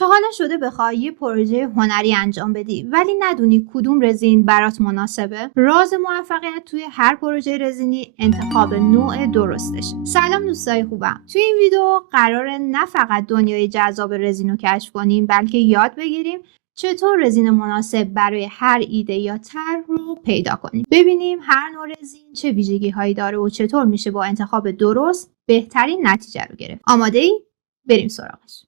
تا حالا شده بخوای یه پروژه هنری انجام بدی ولی ندونی کدوم رزین برات مناسبه؟ راز موفقیت توی هر پروژه رزینی انتخاب نوع درستشه. سلام دوستای خوبم. توی این ویدیو قراره نه فقط دنیای جذاب رزین رو کشف کنیم بلکه یاد بگیریم چطور رزین مناسب برای هر ایده یا طرح رو پیدا کنیم. ببینیم هر نوع رزین چه ویژگی هایی داره و چطور میشه با انتخاب درست بهترین نتیجه رو گرفت. آماده ای؟ بریم سراغش.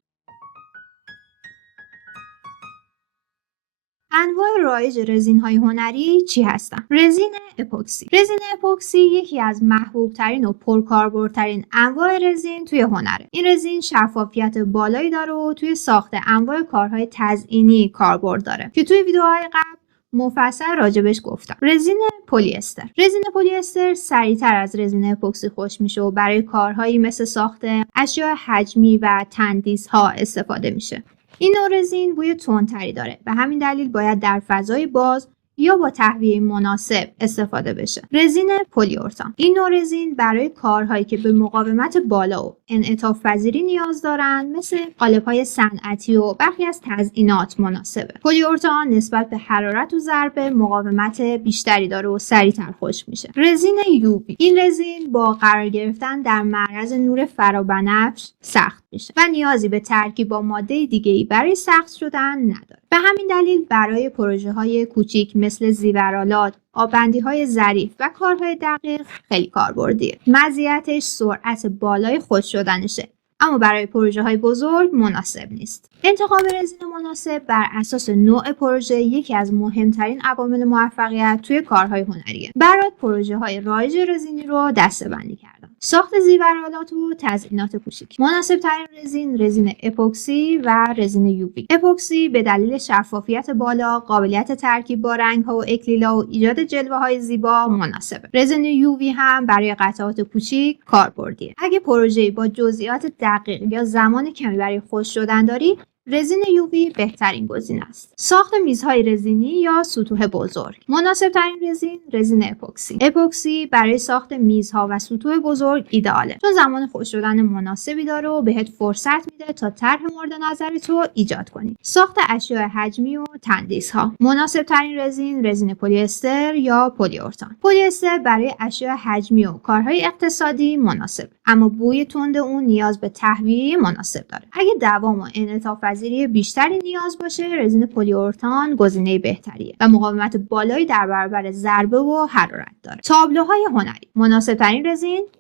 انواع رایج رزین‌های هنری چی هستن؟ رزین اپوکسی. رزین اپوکسی یکی از محبوب‌ترین و پرکاربردترین انواع رزین توی هنره. این رزین شفافیت بالایی داره و توی ساخت انواع کارهای تزئینی کاربرد داره که توی ویدیوهای قبل مفصل راجبش گفتم. رزین پلی استر. رزین پلی استر سریعتر از رزین اپوکسی خوش میشه و برای کارهایی مثل ساخت اشیاء حجمی و تندیس‌ها استفاده میشه. این نوع رزین بوی تندتری داره و همین دلیل باید در فضای باز یا با تهویه مناسب استفاده بشه. رزین پلی اورتان. این نوع رزین برای کارهایی که به مقاومت بالا و انعطاف پذیری نیاز دارن مثل قالب‌های صنعتی و برخی از تزئینات مناسبه. پلی اورتان نسبت به حرارت و ضربه مقاومت بیشتری داره و سریعتر خشک میشه. رزین یووی. این رزین با قرار گرفتن در معرض نور فرابنفش سخت میشه و نیازی به ترکیب با ماده دیگه‌ای برای سخت شدن نداره. به همین دلیل برای پروژه‌های کوچیک مثل زیورآلات، آببندی‌های ظریف و کارهای دقیق خیلی کاربردیه. مزیتش سرعت بالای خشک شدنشه، اما برای پروژه‌های بزرگ مناسب نیست. انتخاب رزین مناسب بر اساس نوع پروژه یکی از مهمترین عوامل موفقیت توی کارهای هنریه. برات پروژه‌های رایج رزینی رو دسته‌بندی کردم. ساخت زیورآلات و تزئینات کوچیک. مناسب ترین رزین اپوکسی و رزین یووی. اپوکسی به دلیل شفافیت بالا، قابلیت ترکیب با رنگ‌ها و اکلیل‌ها و ایجاد جلوه‌های زیبا مناسبه. رزین یووی هم برای قطعات کوچیک کاربردیه. اگه پروژه‌ای با جزئیات دقیق یا زمان کمی برای خشک شدن داری، رزین یووی بهترین گزینه است. ساخت میزهای رزینی یا سطوح بزرگ. مناسب ترین رزین اپوکسی. اپوکسی برای ساخت میزها و سطوح بزرگ ایدئاله چون زمان خشک شدن مناسبی داره و بهت فرصت میده تا طرح مورد نظرت رو ایجاد کنی. ساخت اشیاء حجمی و تندیس‌ها. مناسب ترین رزین پلی استر یا پلی اورتان. پلی استر برای اشیاء حجمی و کارهای اقتصادی مناسب، اما بوی تند اون نیاز به تهویه مناسب داره. اگه دوام و انعطاف پذیری بیشتری نیاز باشه، رزین پلی اورتان گزینه بهتریه و مقاومت بالایی در برابر ضربه و حرارت داره. تابلوهای هنری. مناسب ترین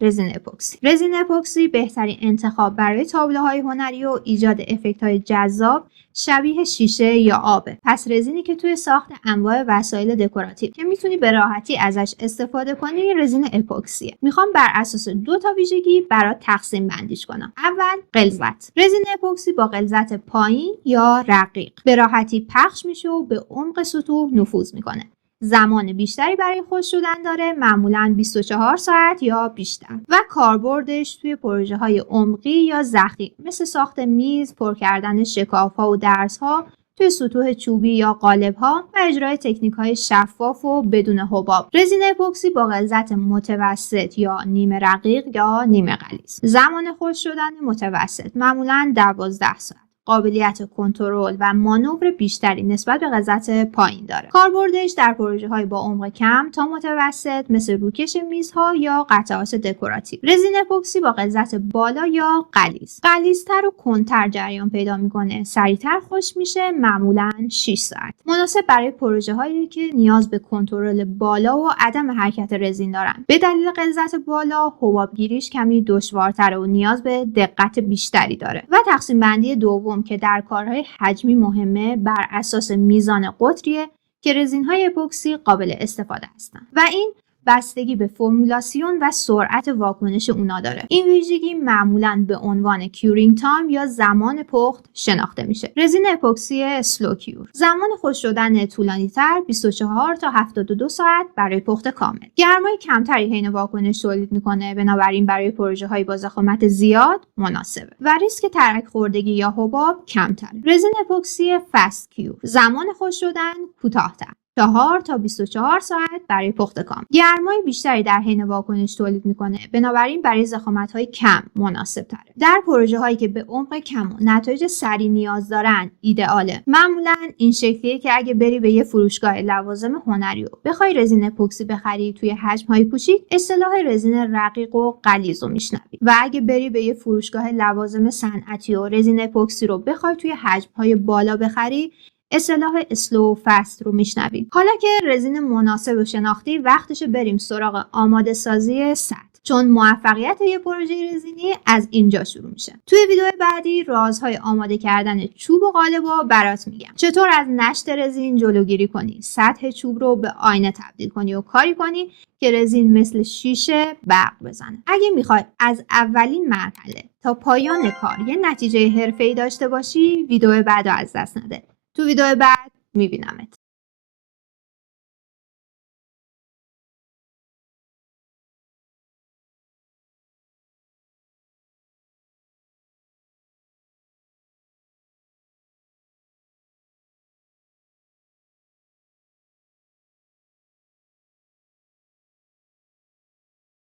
رزین اپوکسی. رزین اپوکسی بهترین انتخاب برای تابلوهای هنری و ایجاد افکت‌های جذاب شبیه شیشه یا آبه. پس رزینی که توی ساخت انواع وسایل دکوراتیو که میتونی به راحتی ازش استفاده کنی رزین اپوکسیه. میخوام بر اساس 2 تا ویژگی برات تقسیم بندیش کنم. اول، غلظت. رزین اپوکسی با غلظت پایین یا رقیق به راحتی پخش میشه و به عمق سطوح نفوذ میکنه. زمان بیشتری برای خشک شدن داره، معمولاً 24 ساعت یا بیشتر، و کاربردش توی پروژه‌های عمقی یا ضخیم مثل ساخت میز، پر کردن شکاف‌ها و درزها توی سطوح چوبی یا قالب‌ها و اجرای تکنیک‌های شفاف و بدون حباب. رزین اپوکسی با غلظت متوسط یا نیمه رقیق یا نیمه غلیظ. زمان خشک شدن متوسط، معمولاً 12 ساعت. قابلیت کنترل و مانور بیشتری نسبت به غلظت پایین داره. کاربردش در پروژه‌های با عمق کم تا متوسط مثل روکش میزها یا قطعات دکوراتیو. رزین اپوکسی با غلظت بالا یا غلیظ. غلیظ‌تر و کندتر جریان پیدا میکنه، سریعتر خشک میشه، معمولاً 6 ساعت. مناسب برای پروژه‌هایی که نیاز به کنترل بالا و عدم حرکت رزین دارن. به دلیل غلظت بالا، حبابگیریش کمی دشوارتره و نیاز به دقت بیشتری داره. و تقسیم بندی دوم که در کارهای حجمی مهمه بر اساس میزان قطریه که رزین‌های اپوکسی قابل استفاده هستند و این بستگی به فرمولاسیون و سرعت واکنش اونا داره. این ویژگی معمولاً به عنوان کیورینگ تایم یا زمان پخت شناخته میشه. رزین اپوکسی اسلو کیور. زمان خشک شدن طولانی‌تر 24 تا 72 ساعت برای پخت کامل. گرمای کمتری حین واکنش تولید میکنه، بنابراین برای پروژه‌های با ضخامت زیاد مناسبه و ریسک ترک خوردگی یا حباب کمتره. رزین اپوکسی فست کیور. زمان خشک شدن کوتاه‌تر 4 تا 24 ساعت برای پخت کامل. گرمای بیشتری در حین واکنش تولید میکنه، بنابراین برای ضخامت‌های کم مناسب تره. در پروژه هایی که به عمق کم و نتایج سریع نیاز دارن ایدئاله. معمولا این شکلیه که اگه بری به یه فروشگاه لوازم هنری و بخوای رزین اپوکسی بخری توی حجم‌های کوچیک، اصطلاح رزین رقیق و غلیظ رو میشنوی. و اگه بری به یه فروشگاه لوازم صنعتی و رزین اپوکسی رو بخوای توی حجم‌های بالا بخری، اصطلاح اسلو فست رو میشنوید. حالا که رزین مناسب و شناختی، وقتشه بریم سراغ آماده سازی سطح، چون موفقیت یه پروژه رزینی از اینجا شروع میشه. توی ویدیو بعدی رازهای آماده کردن چوب و قالب رو برات میگم. چطور از نشت رزین جلوگیری کنی، سطح چوب رو به آینه تبدیل کنی و کاری کنی که رزین مثل شیشه برق بزنه. اگه میخوای از اولین مرحله تا پایان کار یه نتیجه حرفه‌ای داشته باشی، ویدیو بعدو از دست نده. تو ویدیو بعد میبینمت.